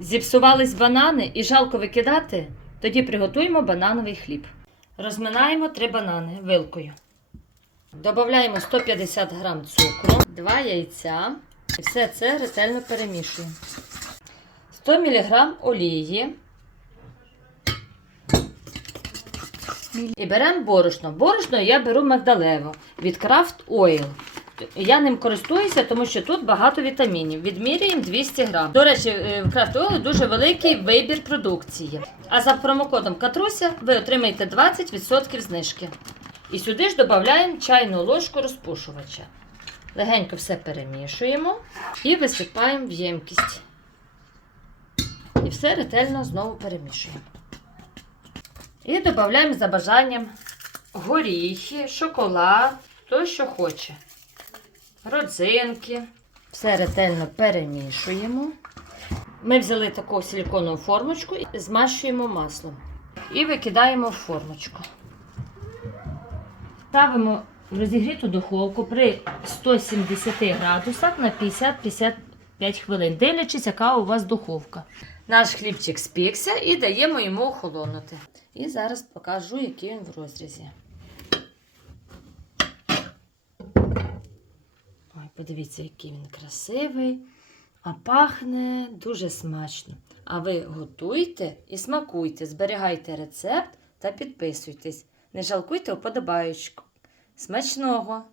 Зіпсувались банани і жалко викидати, тоді приготуємо банановий хліб. Розминаємо три банани вилкою. Додаємо 150 г цукру, 2 яйця і все це ретельно перемішуємо. 100 мг олії. І беремо борошно. Борошно я беру Магдалево від Craft Oil. Я ним користуюся, тому що тут багато вітамінів. Відмірюємо 200 грам. До речі, е, в Craft дуже великий вибір продукції. А за промокодом Катруся ви отримаєте 20% знижки. І сюди ж додаємо чайну ложку розпушувача. Легенько все перемішуємо і висипаємо в ємкість. І все ретельно знову перемішуємо. І додаємо за бажанням горіхи, шоколад, хто що хоче. Родзинки. Все ретельно перемішуємо. Ми взяли таку силіконову формочку і змащуємо маслом. І викидаємо в формочку. Ставимо в розігріту духовку при 170 градусах на 50-55 хвилин, дивлячись, яка у вас духовка. Наш хлібчик спікся і даємо йому охолонути. І зараз покажу, який він в розрізі. Подивіться, який він красивий, а пахне дуже смачно. А ви готуйте і смакуйте, зберігайте рецепт та підписуйтесь. Не жалкуйте вподобаючку. Смачного!